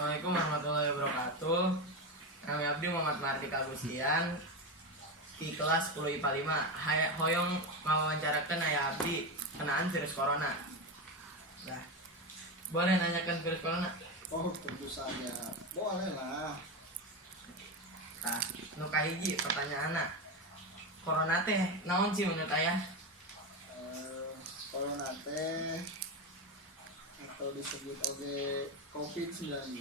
Assalamualaikum warahmatullahi wabarakatuh. Kami abdi Muhammad Mardika Agustian di kelas 10 IPA 5. Hoyong ngawawancarakeun aya abdi kenaan virus corona. Nah, boleh nanyakan virus corona? Oh, tentu saja. Boleh lah. Nah, nu kahiji pertanyaanna. Corona teh naon sih menurut aya? Corona teh atau disebut oge COVID-19,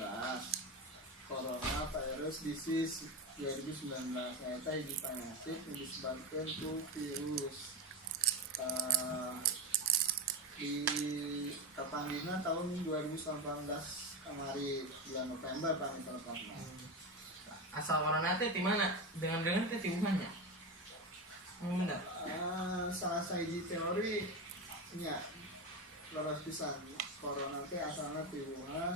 Corona Virus Disease 2019. Eta hiji penyakit yang disebabkan ku virus. Di kapanggina tahun 2018 kemarin bulan November kami telepon. Asal corona teh di mana? Dengan teh di Wuhan ya? Bener. Salah sahiji teori nya leres pisan corona teh asalna di Wuhan,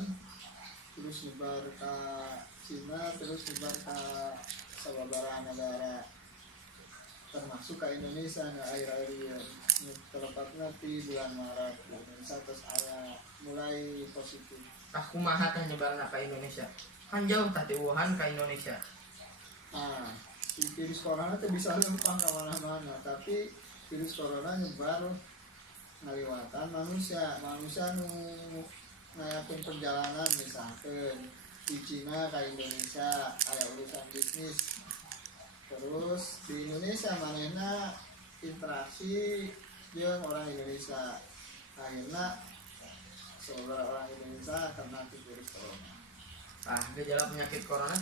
terus nyebar ke Cina, terus nyebar ke sababaraha negara termasuk ke Indonesia na akhir-akhir ieu. Telepatna di bulan Maret di Indonesia terus aya mulai positif. Tah kumaha teh nyebarna ka Indonesia? Kan jauh tah di Wuhan ka Indonesia. Si virus corona teh bisa lempang ke mana-mana, tapi virus corona nyebar ngaliwatan manusia nu ngayakeun perjalanan misalkan di Cina ke Indonesia aya urusan bisnis, terus di Indonesia manehna interaksi jeung orang Indonesia, akhirnya saudara orang Indonesia kena virus corona. Nah, gejala penyakit corona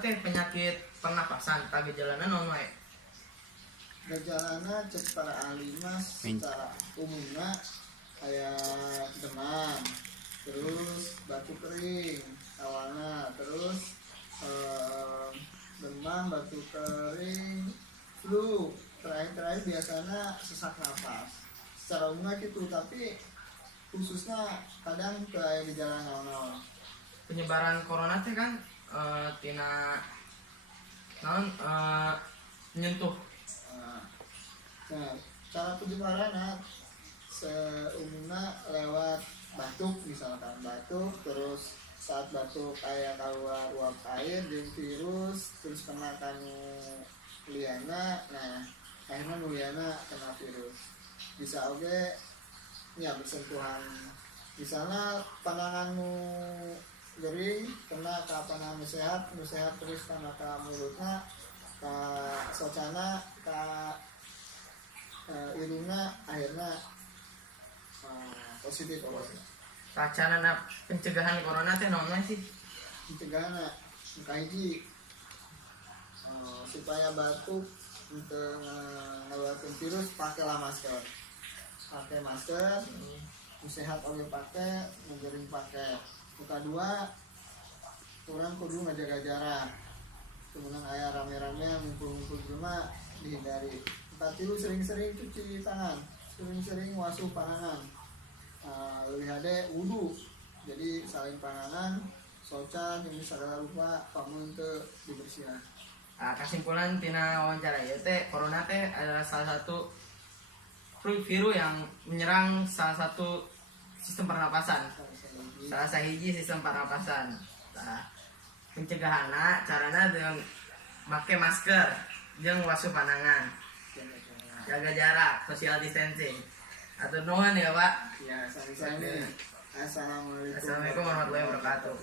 teh penyakit pernapasan. Tah gejalana naon wae? Gejalana cek para ahli mah secara umumnya kayak demam, terus batuk kering awalnya, terus demam, batuk kering, flu, terakhir biasanya sesak nafas. Secara umumnya gitu, tapi khususnya kadang ke gejala naon-naon. Penyebaran corona teh kan tina naon nyentuh. Nah, cara penyebarannya seumumnya lewat batuk, misalkan batuk, terus saat batuk aya keluar uap air jeung virus, terus kena kanu liana, nah akhirnya liana kena virus. Bisa oge ya bersentuhan, misalnya pandanganmu gering kena ke pandangan sehat terus kena ke mulutnya, ke socana, ke irungna, akhirnya positif. Cara pencegahan corona teh naon wae sih? Pencegahan kahiji supaya batuk untuk ngeluarkan virus pakailah masker. Pakai masker, sehat oge pakai, ngegering pakai. Kedua, orang kudu ngejaga jarak. Kemudian aya rame-rame ngumpul-ngumpul di rumah dihindari. Tapi sering-sering cuci tangan, sering-sering wasuh panganan. Lihat wudu, jadi saling panganan, soca, jeung segala rupa pamun teu dibersihkan. Kesimpulan tina wawancara ieu teh corona teh adalah salah satu virus yang menyerang salah satu sistem pernapasan. Salah sahiji sistem pernapasan. Nah, pencegahanna carana dengan make masker jeung wasuh panangan, jaga jarak, social distancing. Atur nuhun ya Pak. Ya, sami-sami. Assalamualaikum Assalamualaikum warahmatullahi wabarakatuh.